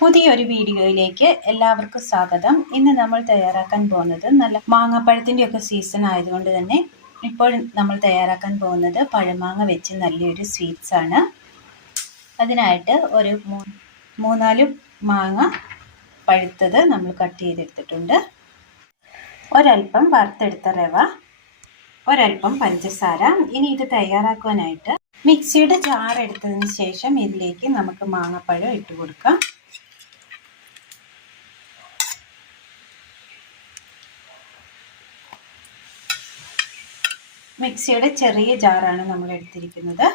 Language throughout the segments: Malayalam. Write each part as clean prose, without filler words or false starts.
പുതിയൊരു വീഡിയോയിലേക്ക് എല്ലാവർക്കും സ്വാഗതം. ഇന്ന് നമ്മൾ തയ്യാറാക്കാൻ പോകുന്നത് നല്ല മാങ്ങാപ്പഴത്തിൻ്റെ ഒക്കെ സീസൺ ആയതുകൊണ്ട് തന്നെ ഇപ്പോൾ നമ്മൾ തയ്യാറാക്കാൻ പോകുന്നത് പഴമാങ്ങ വെച്ച് നല്ലൊരു സ്വീറ്റ്സ് ആണ്. അതിനായിട്ട് ഒരു മൂന്നാല് മാങ്ങ പഴുത്തത് നമ്മൾ കട്ട് ചെയ്തെടുത്തിട്ടുണ്ട്. ഒരൽപ്പം വറുത്തെടുത്ത റവ, ഒരൽപ്പം പഞ്ചസാര. ഇനി ഇത് തയ്യാറാക്കാനായിട്ട് മിക്സിയുടെ ജാർ എടുത്തതിന് ശേഷം ഇതിലേക്ക് നമുക്ക് മാങ്ങാപ്പഴം ഇട്ട് കൊടുക്കാം. മിക്സിയുടെ ചെറിയ ജാറാണ് നമ്മൾ എടുത്തിരിക്കുന്നത്.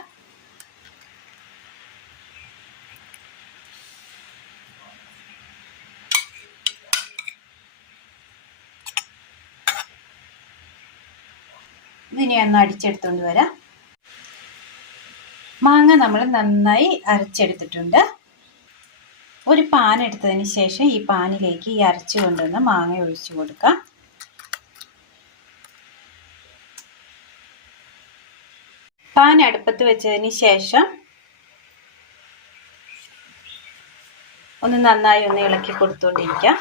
ഇതിനെ ഒന്ന് അടിച്ചെടുത്തുകൊണ്ട് വരാം. മാങ്ങ നമ്മൾ നന്നായി അരച്ചെടുത്തിട്ടുണ്ട്. ഒരു പാൻ എടുത്തതിന് ശേഷം ഈ പാനിലേക്ക് ഈ അരച്ചു കൊണ്ടുവന്ന് മാങ്ങ ഒഴിച്ചു കൊടുക്കാം. പാൻ അടുപ്പത്ത് വെച്ചതിന് ശേഷം ഒന്ന് നന്നായി ഒന്ന് ഇളക്കി കൊടുത്തുകൊണ്ടിരിക്കാം.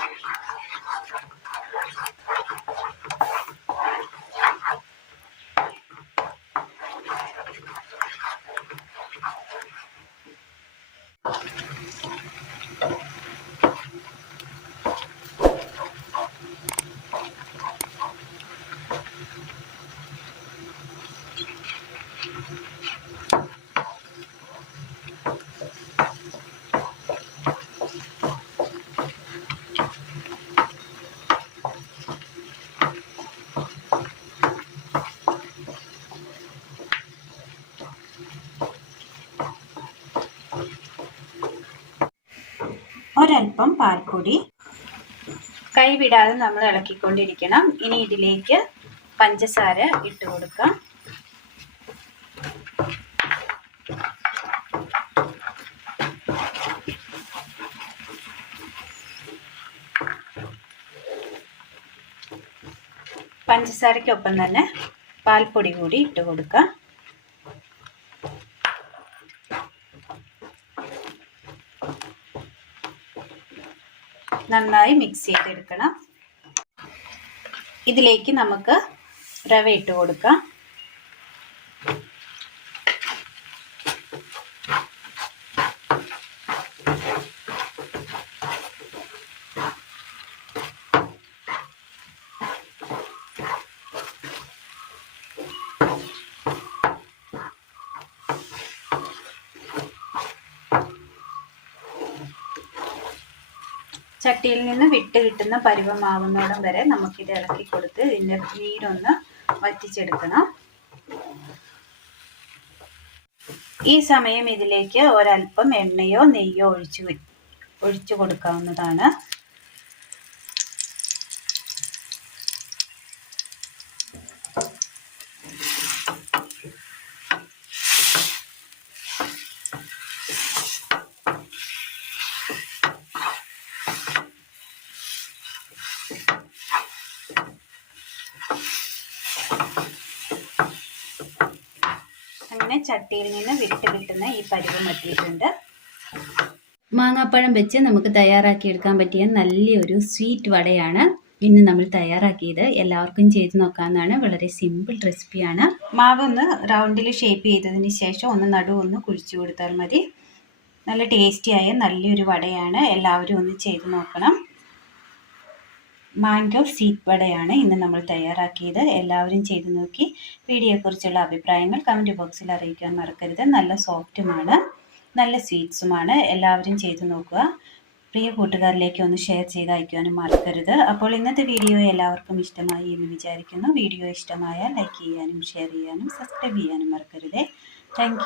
ഒരൽപ്പം പാൽപ്പൊടി, കൈവിടാതെ നമ്മൾ ഇളക്കിക്കൊണ്ടിരിക്കണം. ഇനി ഇതിലേക്ക് പഞ്ചസാര ഇട്ട് കൊടുക്കാം. പഞ്ചസാരയ്ക്കൊപ്പം തന്നെ പാൽപ്പൊടി കൂടി ഇട്ട് കൊടുക്കാം. നന്നായി മിക്സ് ചെയ്തെടുക്കണം. ഇതിലേക്ക് നമുക്ക് റവ ഇട്ട് കൊടുക്കാം. ചട്ടിയിൽ നിന്ന് വിട്ട് കിട്ടുന്ന പരുവമാവുന്നോടം വരെ നമുക്കിത് ഇളക്കി കൊടുത്ത് ഇതിൻ്റെ നീരൊന്ന് വറ്റിച്ചെടുക്കണം. ഈ സമയം ഇതിലേക്ക് ഒരൽപ്പം എണ്ണയോ നെയ്യോ ഒഴിച്ചു കൊടുക്കാവുന്നതാണ്. അങ്ങനെ ചട്ടിയിൽ നിന്ന് വിട്ട് കിട്ടുന്ന ഈ പരുവം എത്തിയിട്ടുണ്ട്. മാങ്ങാപ്പഴം വെച്ച് നമുക്ക് തയ്യാറാക്കിയെടുക്കാൻ പറ്റിയ നല്ലൊരു സ്വീറ്റ് വടയാണ് ഇന്ന് നമ്മൾ തയ്യാറാക്കിയത്. എല്ലാവർക്കും ചെയ്ത് നോക്കാവുന്നതാണ്. വളരെ സിമ്പിൾ റെസിപ്പിയാണ്. മാവ് ഒന്ന് റൗണ്ടിൽ ഷേപ്പ് ചെയ്തതിന് ശേഷം ഒന്ന് നടുവൊന്ന് കുഴിച്ചു കൊടുത്താൽ മതി. നല്ല ടേസ്റ്റിയായ നല്ലൊരു വടയാണ്. എല്ലാവരും ഒന്ന് ചെയ്ത് നോക്കണം. മാംഗോ സ്വീറ്റ് വടയാണ് ഇന്ന് നമ്മൾ തയ്യാറാക്കിയത്. എല്ലാവരും ചെയ്തു നോക്കി വീഡിയോയെക്കുറിച്ചുള്ള അഭിപ്രായങ്ങൾ കമൻറ്റ് ബോക്സിൽ അറിയിക്കാൻ മറക്കരുത്. നല്ല സോഫ്റ്റുമാണ്, നല്ല സ്വീറ്റ്സുമാണ്. എല്ലാവരും ചെയ്തു നോക്കുക. പ്രിയ കൂട്ടുകാരിലേക്ക് ഒന്ന് ഷെയർ ചെയ്ത് അയക്കുവാനും മറക്കരുത്. അപ്പോൾ ഇന്നത്തെ വീഡിയോ എല്ലാവർക്കും ഇഷ്ടമായി എന്ന് വിചാരിക്കുന്നു. വീഡിയോ ഇഷ്ടമായാൽ ലൈക്ക് ചെയ്യാനും ഷെയർ ചെയ്യാനും സബ്സ്ക്രൈബ് ചെയ്യാനും മറക്കരുത്. താങ്ക്